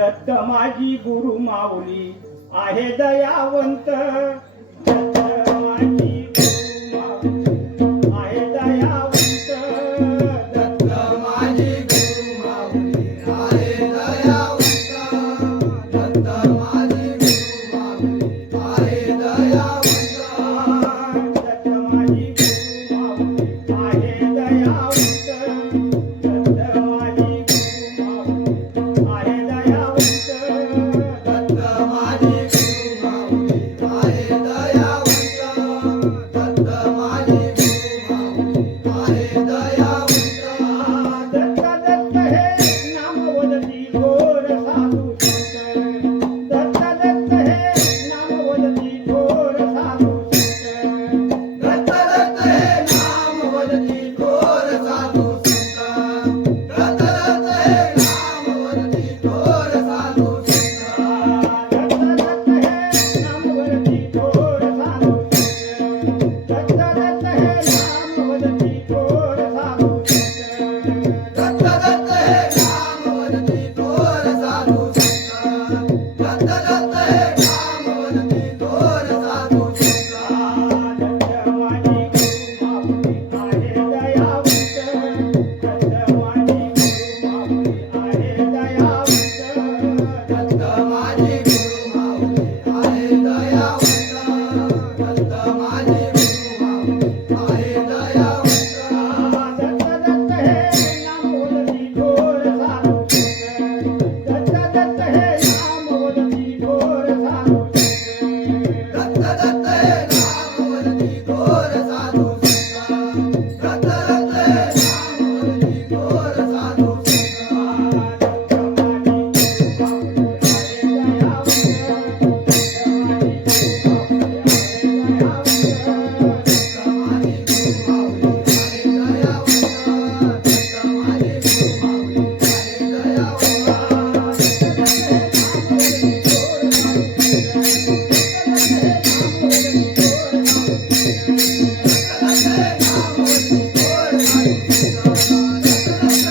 दत्त माझी गुरु माऊली आहे दयावंत. दत्त माझी गुरु माऊली आहे दयावंत. दत्त माझी गुरु माऊली आहे दयावंत. दत्त माझी गुरु माऊली आहे दयावंत. दत्त माझी गुरु माऊली आहे दयावंत. दत्त माझी गुरु माऊली आहे दयावंत. दत्त माझी गुरु माऊली आहे दयावंत. दत्त माझी गुरु माऊली आहे दयावंत. दत्त दत्त हे नाम वदती थोर साधू संत. दत्त दत्त हे नाम वदती थोर साधू संत. दत्त दत्त हे नाम वदती थोर साधू संत. दत्त दत्त हे नाम वदती थोर साधू संत. दत्त दत्त हे नाम वदती थोर साधू संत. दत्त दत्त हे नाम वदती थोर साधू संत. दत्त दत्त हे नाम वदती थोर साधू संत. दत्त दत्त हे नाम वदती थोर साधू संत. दत्त माझी गुरु माऊली आहे दयावंत. दत्त माझी गुरु माऊली आहे दयावंत. दत्त माझी गुरु माऊली आहे दयावंत. दत्त माझी गुरु माऊली आहे दयावंत. दत्त दत्त हे नाम वदती थोर साधू संत. दत्त दत्त हे नाम वदती थोर साधू संत. दत्त दत्त हे नाम वदती थोर साधू संत. दत्त दत्त हे नाम वदती थोर साधू संत. दत्त माझी गुरु माऊली आहे दयावंत. दत्त माझी गुरु माऊली आहे दयावंत. दत्त माझी गुरु माऊली आहे दयावंत. दत्त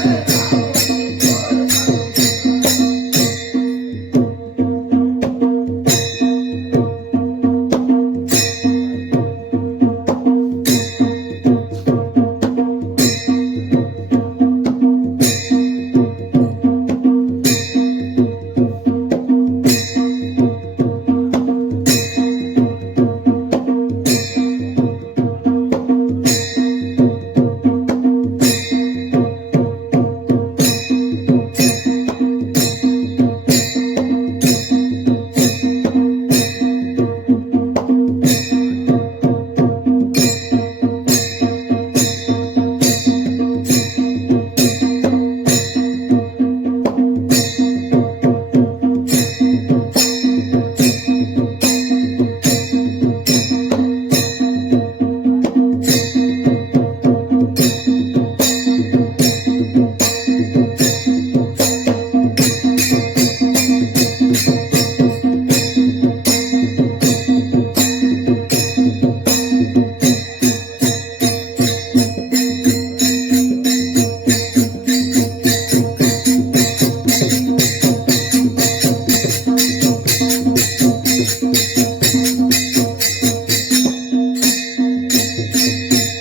माझी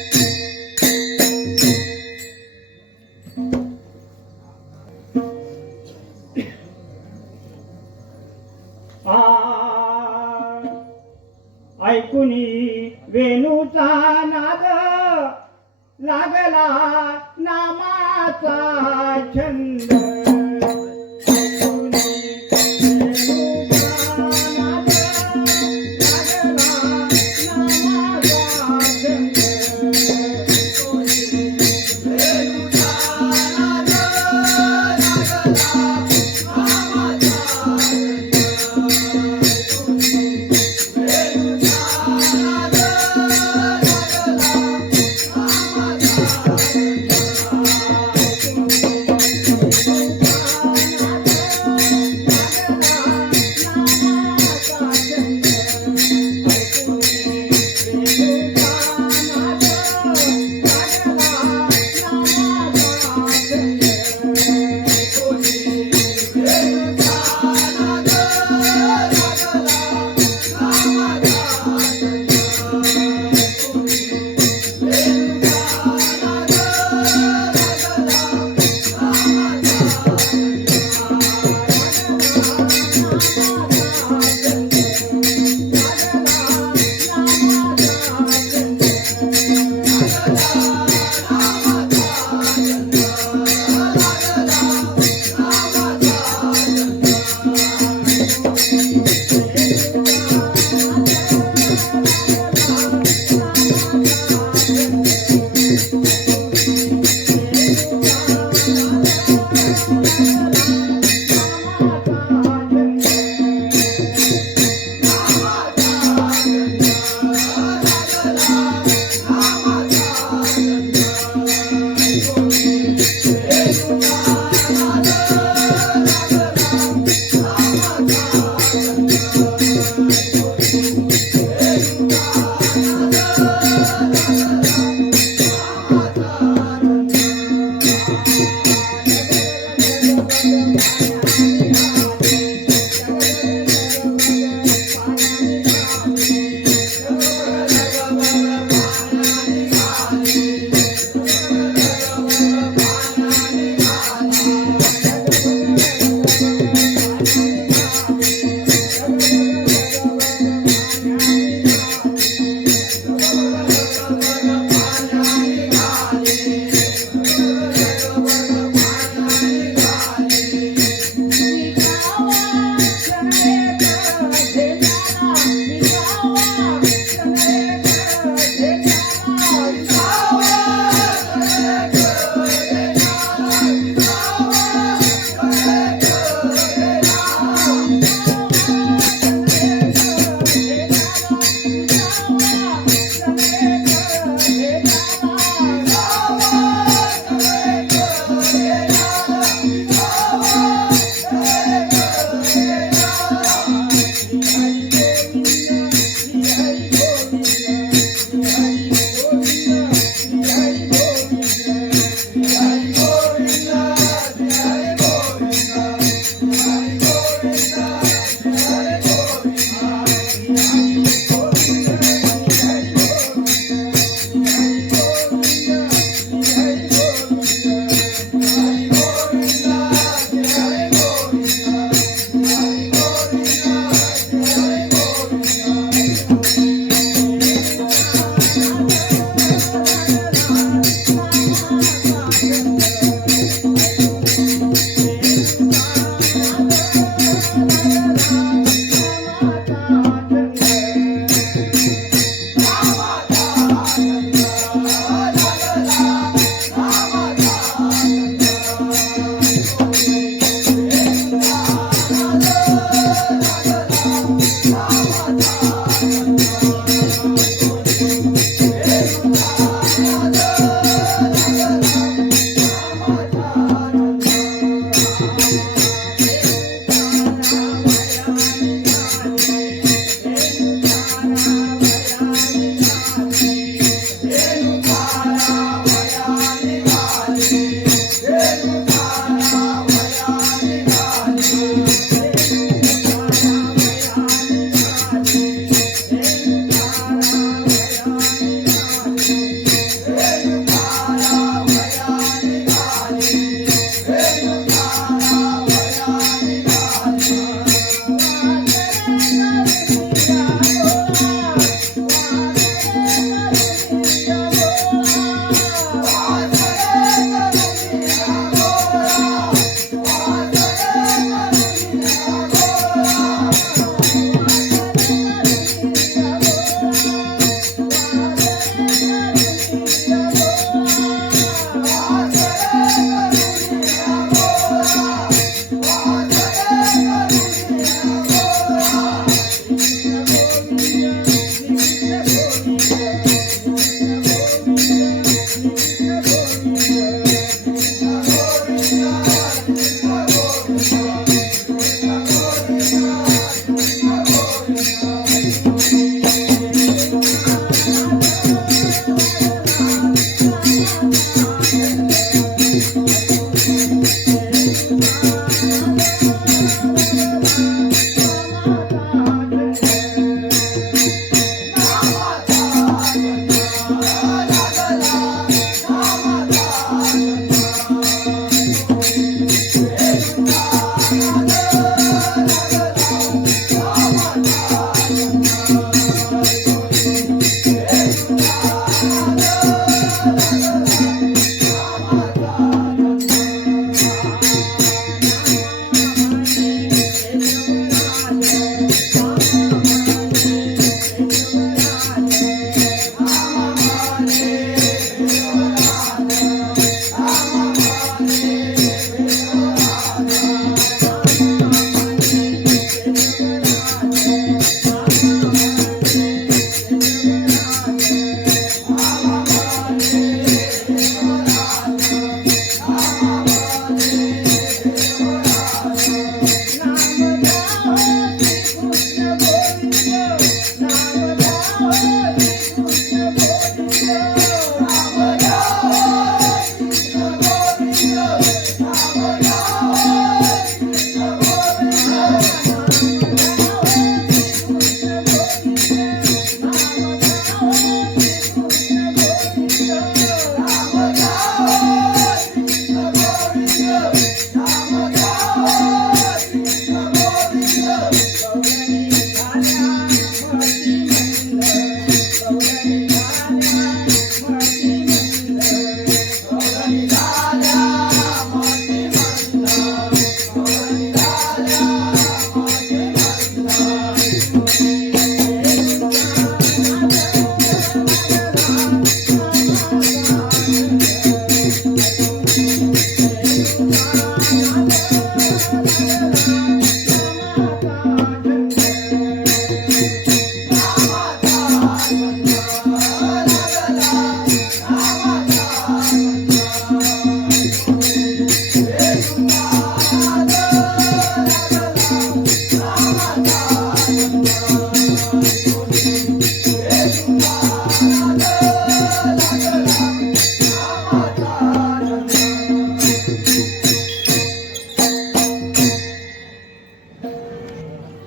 गुरु माऊली आहे ऐकुनी वेणूचा नाद लागला नामाचा छंद. ऐकुनी वेणूचा नाद लागला नामाचा छंद. ऐकुनी वेणूचा नाद लागला नामाचा छंद. ऐकुनी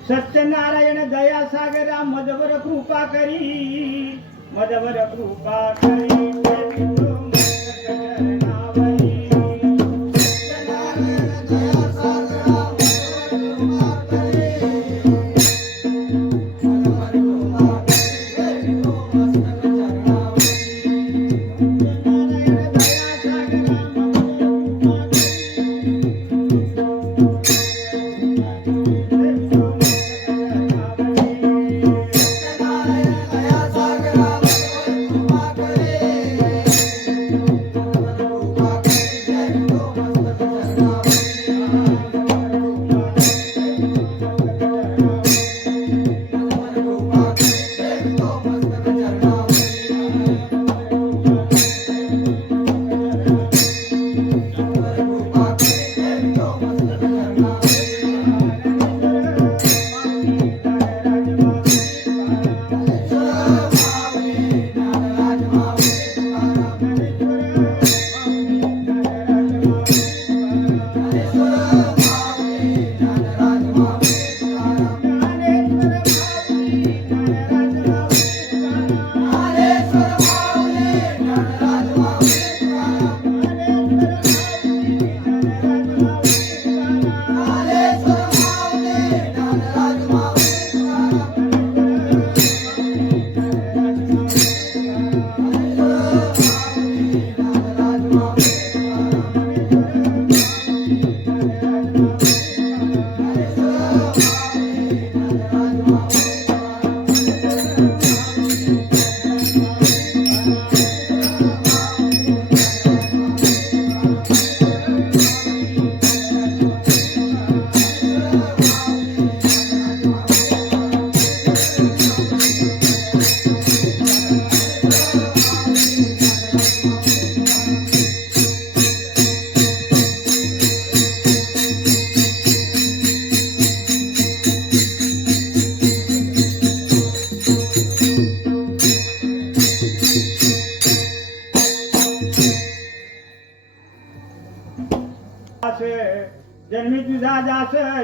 सत्यनारायण दया सागरा मजवर कृपा करी मजवर कृपा करी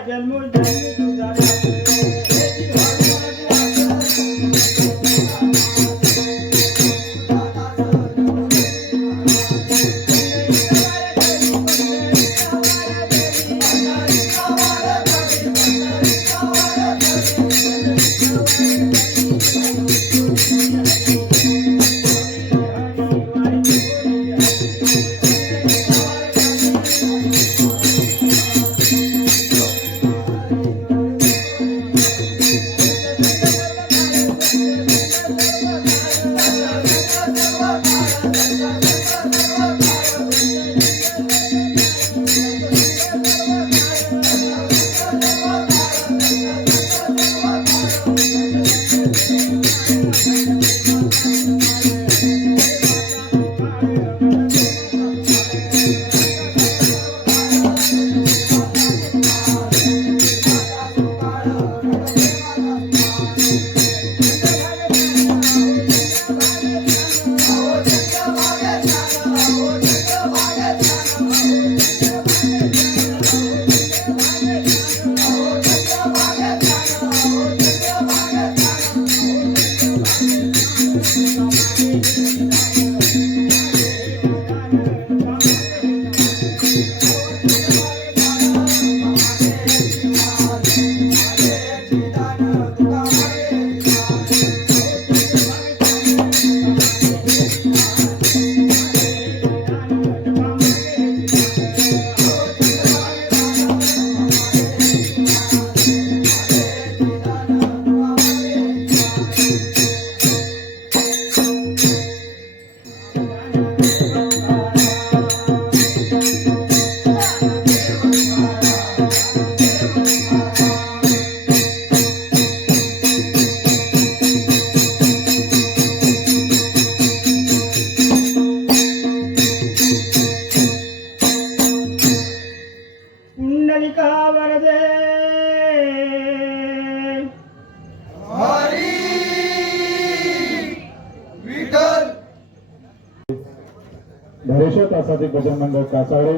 जन्मोजन्मी तुझा पुंडलिका वरदे हरी विठ्ठल धरेश्वर तासाचे भजन मंडळ कासाळे